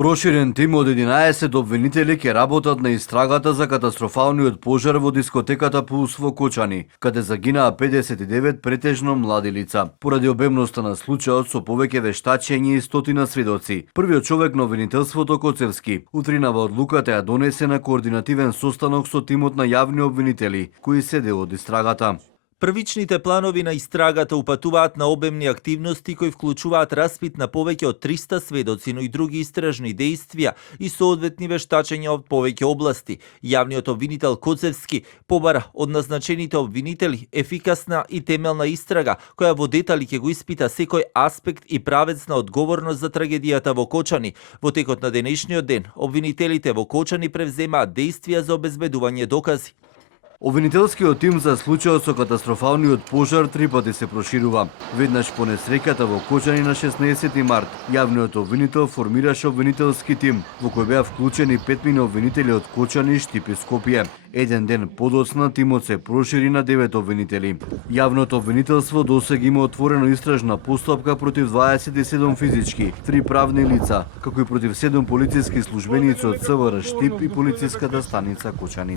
Проширен тим од 11 обвинители ќе работат на истрагата за катастрофалниот пожар во дискотеката Пулс во Кочани, каде загинаа 59 претежно млади лица. Поради обемноста на случајот со повеќе вештачење и стотина сведоци, првиот човек на обвинителството Коцевски утринава одлуката ја донесе на координативен состанок со тимот на јавни обвинители кои се дел од истрагата. Првичните планови на истрагата упатуваат на обемни активности кои вклучуваат распит на повеќе од 300 сведоци, но и други истражни действија и соодветни вештачења од повеќе области. Јавниот обвинител Коцевски побара од назначените обвинители ефикасна и темелна истрага, која во детали ќе го испита секој аспект и правец на одговорност за трагедијата во Кочани. Во текот на денешниот ден, обвинителите во Кочани превземаат действија за обезбедување докази. Обвинителскиот тим за случајот со катастрофалниот пожар 3 пати се проширува. Веднаш по несреќата во Кочани на 16 март, јавниот обвинител формираше обвинителски тим, во кој беа вклучени 5 обвинители од Кочани, Штип и Скопје. Еден ден подоцна тимот се прошири на 9 обвинители. Јавното обвинителство досега има отворено истражна постапка против 27 физички, 3 правни лица, како и против 7 полициски службеници од СВР Штип и полициската станица Кочани.